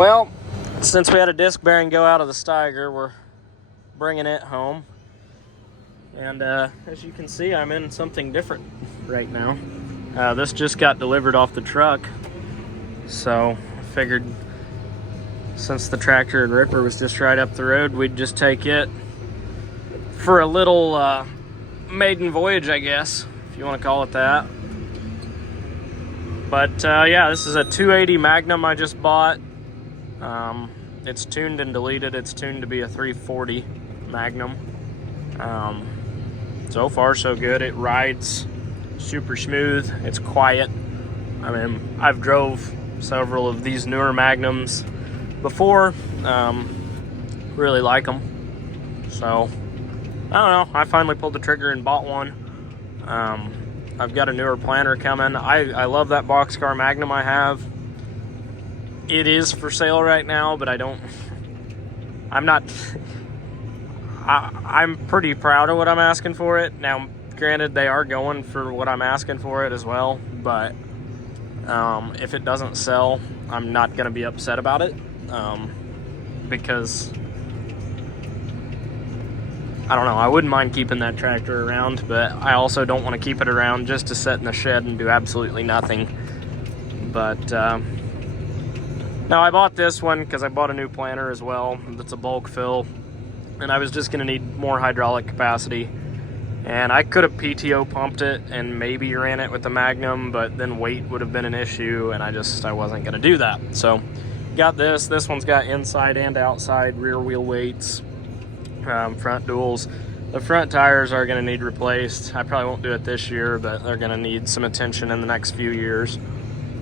Well, since we had a disc bearing go out of the Steiger, we're bringing it home. And as you can see, I'm in something different right now. This just got delivered off the truck, so I figured since the tractor and ripper was just right up the road, we'd just take it for a little maiden voyage, I guess, if you want to call it that. But yeah, this is a 280 Magnum I just bought. It's tuned and deleted. It's tuned to be a 340 Magnum. So far so good. It rides super smooth. It's quiet. I mean, I've drove several of these newer Magnums before. Really like them. So I don't know, I finally pulled the trigger and bought one. I've got a newer planter coming. I love that Boxcar Magnum I have. It is for sale right now, but I'm pretty proud of what I'm asking for it. Now, granted, they are going for what I'm asking for it as well, but if it doesn't sell, I'm not going to be upset about it, because I don't know, I wouldn't mind keeping that tractor around, but I also don't want to keep it around just to sit in the shed and do absolutely nothing. But now I bought this one because I bought a new planter as well. That's a bulk fill, and I was just going to need more hydraulic capacity. And I could have PTO pumped it and maybe ran it with the Magnum, but then weight would have been an issue, and I wasn't going to do that. So got this. This one's got inside and outside rear wheel weights. Front duals. The front tires are going to need replaced. I probably won't do it this year, but they're going to need some attention in the next few years.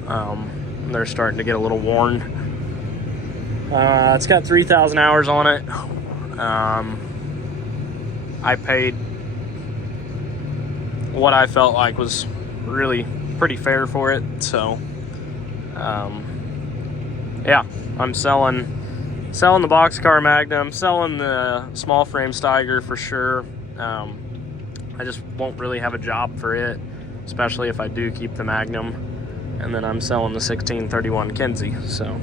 They're starting to get a little worn. It's got 3,000 hours on it. I paid what I felt like was really pretty fair for it. So yeah, I'm selling the Boxcar Magnum, selling the small frame Steiger for sure. I just won't really have a job for it, especially if I do keep the Magnum. And then I'm selling the 1631 Kinze. So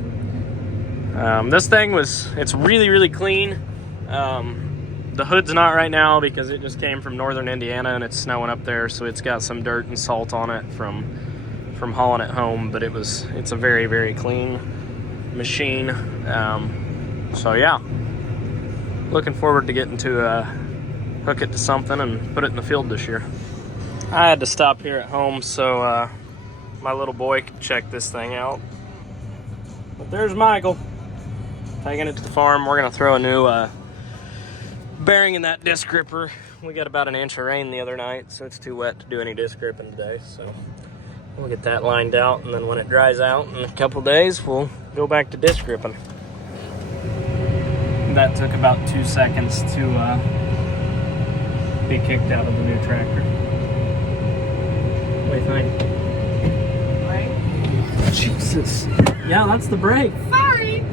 this thing it's really, really clean. The hood's not right now because it just came from northern Indiana and it's snowing up there, so it's got some dirt and salt on it from hauling it home. But it's a very, very clean machine. So yeah, looking forward to getting to hook it to something and put it in the field this year. I had to stop here at home so my little boy could check this thing out. But there's Michael, taking it to the farm. We're gonna throw a new bearing in that disc gripper. We got about an inch of rain the other night, so it's too wet to do any disc gripping today. So we'll get that lined out, and then when it dries out in a couple days, we'll go back to disc gripping. That took about 2 seconds to be kicked out of the new tractor. What do you think? Right? Jesus. Yeah, that's the brake. Sorry.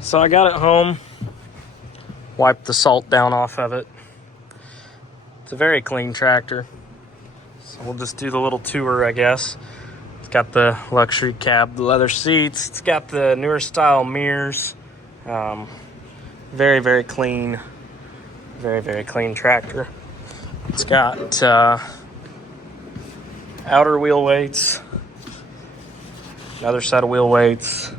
So I got it home, wiped the salt down off of it. It's a very clean tractor. So we'll just do the little tour, I guess. It's got the luxury cab, the leather seats. It's got the newer style mirrors. Very, very clean. Very, very clean tractor. It's got outer wheel weights, another set of wheel weights.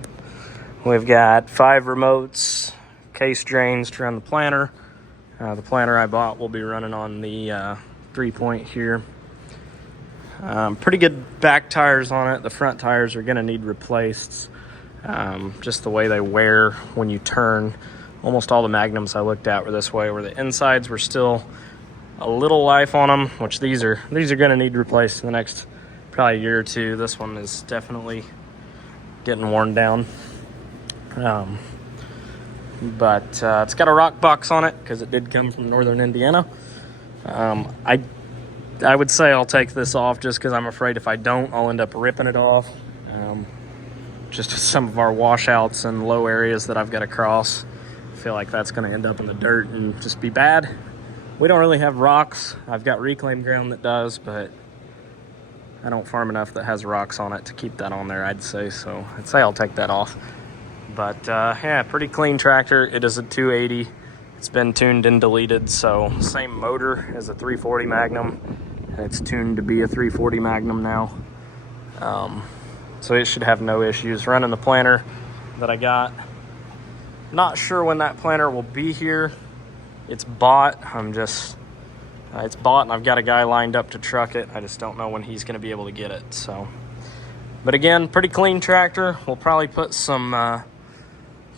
We've got 5 remotes, case drains to run the planter. The planter I bought will be running on the 3-point here. Pretty good back tires on it. The front tires are going to need replaced. Just the way they wear when you turn. Almost all the Magnums I looked at were this way, where the insides were still a little life on them, which these are going to need replaced in the next probably year or two. This one is definitely getting worn down. But it's got a rock box on it because it did come from northern Indiana. I would say I'll take this off just because I'm afraid if I don't, I'll end up ripping it off. Just some of our washouts and low areas that I've got to cross. I feel like that's going to end up in the dirt and just be bad. We don't really have rocks. I've got reclaimed ground that does, but I don't farm enough that has rocks on it to keep that on there, I'd say. So I'd say I'll take that off. But yeah, pretty clean tractor. It is a 280. It's been tuned and deleted, so same motor as a 340 Magnum, and it's tuned to be a 340 Magnum now. So it should have no issues. Running the planter that I got. Not sure when that planter will be here. It's bought. It's bought, and I've got a guy lined up to truck it. I just don't know when he's going to be able to get it. So, but again, pretty clean tractor. We'll probably put some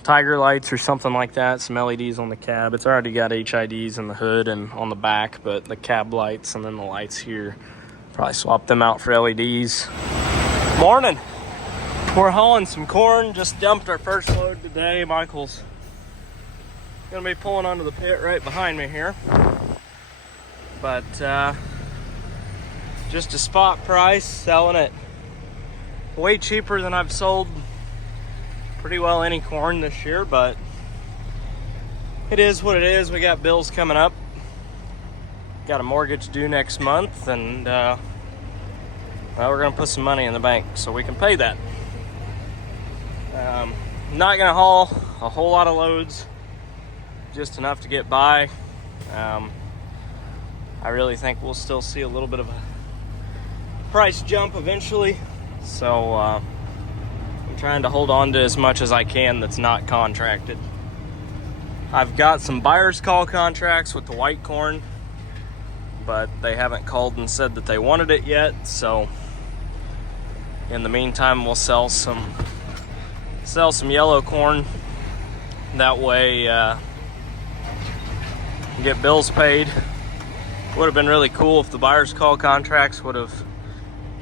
Tiger lights or something like that, some LEDs on the cab. It's already got HIDs in the hood and on the back, but the cab lights and then the lights here, probably swap them out for LEDs. Morning. We're hauling some corn. Just dumped our first load today. Michael's gonna be pulling onto the pit right behind me here. But just a spot price, selling it way cheaper than I've sold pretty well any corn this year, but it is what it is. We got bills coming up. Got a mortgage due next month, and well, we're gonna put some money in the bank so we can pay that. Not gonna haul a whole lot of loads, just enough to get by. I really think we'll still see a little bit of a price jump eventually, so I'm trying to hold on to as much as I can that's not contracted. I've got some buyer's call contracts with the white corn, but they haven't called and said that they wanted it yet, so in the meantime we'll sell some yellow corn. That way get bills paid. Would have been really cool if the buyer's call contracts would have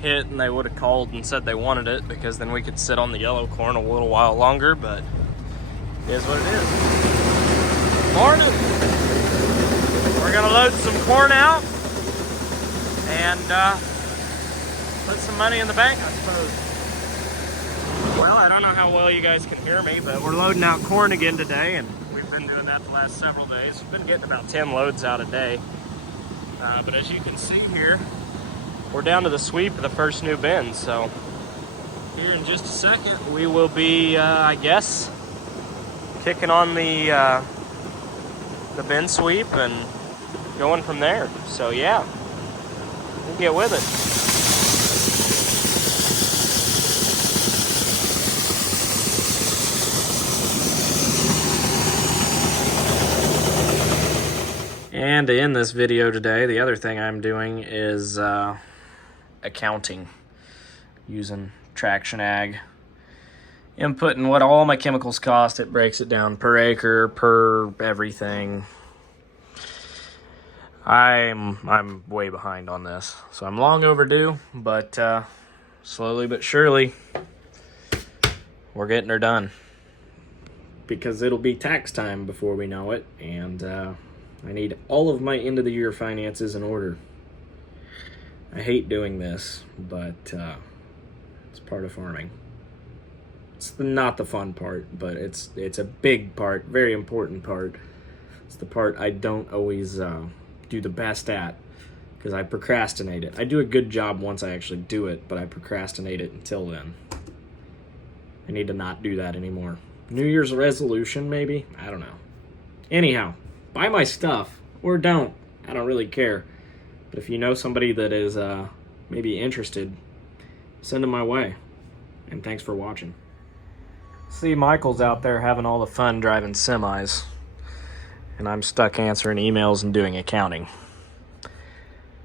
hit and they would have called and said they wanted it, because then we could sit on the yellow corn a little while longer, but it is what it is. Morning! We're gonna load some corn out and put some money in the bank, I suppose. Well, I don't know how well you guys can hear me, but we're loading out corn again today, and we've been doing that the last several days. We've been getting about 10 loads out a day. But as you can see here, we're down to the sweep of the first new bin. So here in just a second, we will be, I guess, kicking on the bin sweep and going from there. So yeah, we'll get with it. And to end this video today, the other thing I'm doing is accounting using Traction Ag. Inputting what all my chemicals cost. It breaks it down per acre, per everything. I'm way behind on this, so I'm long overdue, but slowly but surely we're getting her done, because it'll be tax time before we know it, and I need all of my end of the year finances in order. I hate doing this, but it's part of farming. It's not the fun part, but it's a big part, very important part. It's the part I don't always do the best at, because I procrastinate it. I do a good job once I actually do it, but I procrastinate it until then. I need to not do that anymore. New Year's resolution, maybe? I don't know. Anyhow, buy my stuff, or don't. I don't really care. But if you know somebody that is maybe interested, send them my way. And thanks for watching. See, Michael's out there having all the fun driving semis, and I'm stuck answering emails and doing accounting.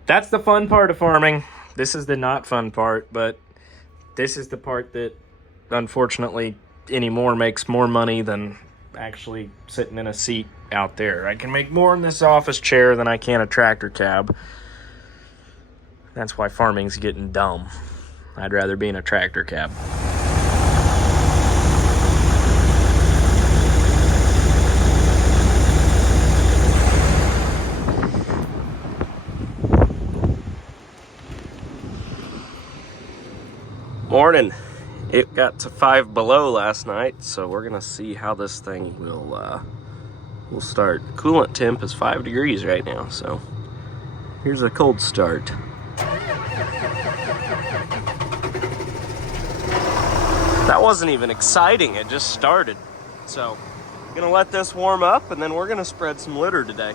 That's the fun part of farming. This is the not fun part, but this is the part that, unfortunately, anymore makes more money than actually sitting in a seat out there. I can make more in this office chair than I can a tractor cab. That's why farming's getting dumb. I'd rather be in a tractor cab. Morning. It got to 5 below last night, so we're gonna see how this thing will start. Coolant temp is 5 degrees right now, so here's a cold start. That wasn't even exciting, it just started. So, gonna let this warm up and then we're gonna spread some litter today.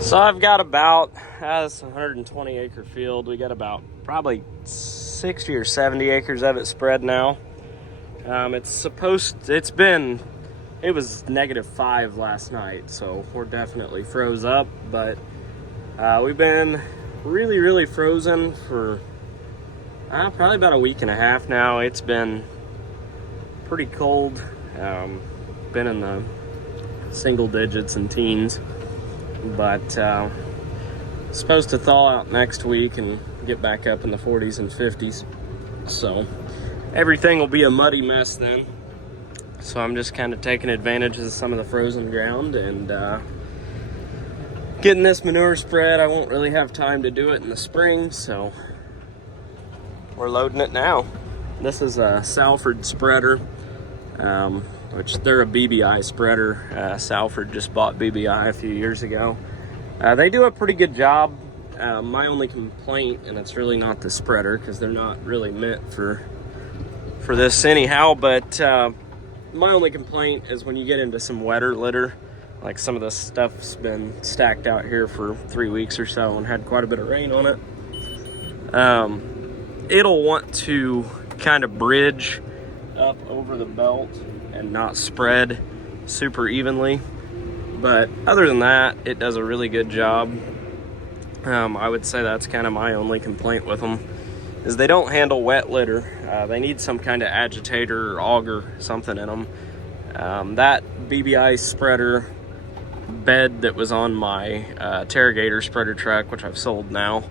So I've got about, that's a 120 acre field. We got about probably 60 or 70 acres of it spread now. It was -5 last night, so we're definitely froze up, but we've been really frozen for probably about a week and a half now. It's been pretty cold, been in the single digits and teens, but supposed to thaw out next week and get back up in the 40s and 50s, so everything will be a muddy mess then. So I'm just kind of taking advantage of some of the frozen ground and getting this manure spread. I won't really have time to do it in the spring, so we're loading it now. This is a Salford spreader, which they're a BBI spreader. Salford just bought BBI a few years ago. They do a pretty good job. My only complaint, and it's really not the spreader because they're not really meant for this anyhow, but my only complaint is when you get into some wetter litter, like some of the stuff's been stacked out here for 3 weeks or so and had quite a bit of rain on it. It'll want to kind of bridge up over the belt and not spread super evenly. But other than that, it does a really good job. I would say that's kind of my only complaint with them, is they don't handle wet litter. They need some kind of agitator or auger, something in them. That BBI spreader bed that was on my Terragator spreader truck, which I've sold now,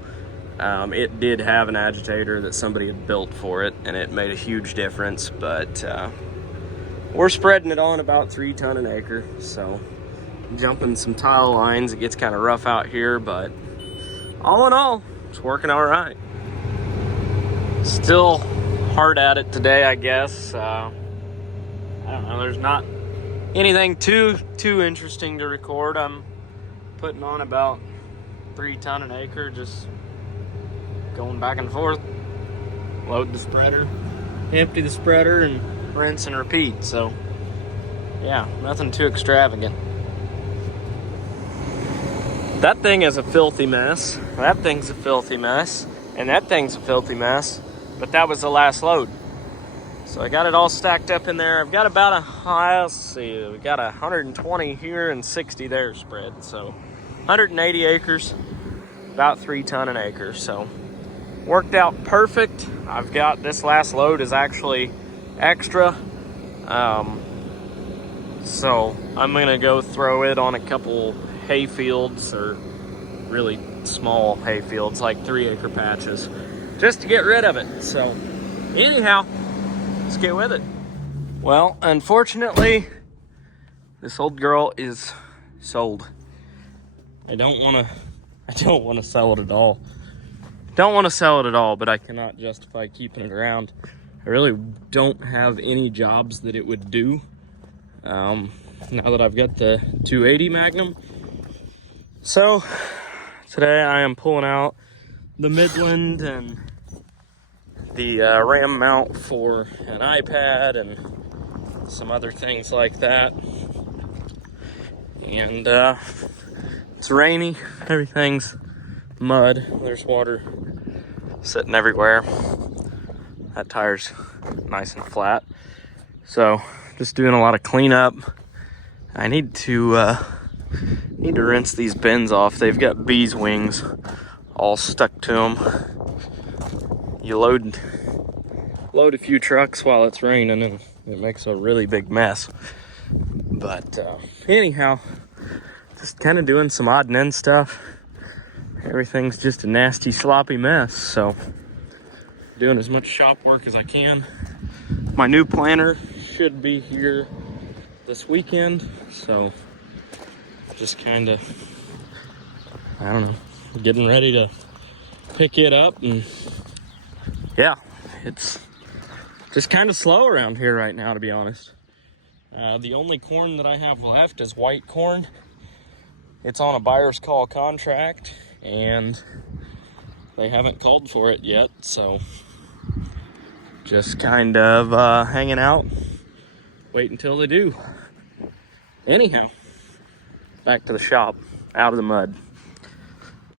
it did have an agitator that somebody had built for it, and it made a huge difference. But we're spreading it on about 3 ton an acre, so jumping some tile lines. It gets kind of rough out here, but all in all, it's working all right. Still hard at it today, I guess. I don't know, there's not anything too interesting to record. I'm putting on about 3 ton an acre, just going back and forth. Load the spreader, empty the spreader, and rinse and repeat. So yeah, nothing too extravagant. That thing is a filthy mess. That thing's a filthy mess. And that thing's a filthy mess. But that was the last load. So I got it all stacked up in there. I've got about let's see, we got 120 here and 60 there spread. So 180 acres, about 3 ton an acre. So worked out perfect. I've got, this last load is actually extra. So I'm gonna go throw it on a couple hay fields, or really small hay fields, like 3 acre patches, just to get rid of it. So anyhow, let's get with it. Well, unfortunately, this old girl is sold. I don't want to sell it at all. Don't want to sell it at all, but I cannot justify keeping it around. I really don't have any jobs that it would do. Now that I've got the 280 Magnum. So today I am pulling out the Midland and the RAM mount for an iPad and some other things like that. And it's rainy, everything's mud, there's water sitting everywhere. That tire's nice and flat. So just doing a lot of cleanup. I need to rinse these bins off. They've got bees wings all stuck to them. You load a few trucks while it's raining and it makes a really big mess. But anyhow, just kind of doing some odd and end stuff. Everything's just a nasty, sloppy mess. So doing as much shop work as I can. My new planter should be here this weekend, so just kind of, I don't know, getting ready to pick it up. And yeah, it's just kind of slow around here right now, to be honest. The only corn that I have left is white corn. It's on a buyer's call contract and they haven't called for it yet, so Just kind of hanging out, wait until they do. Anyhow, back to the shop, out of the mud.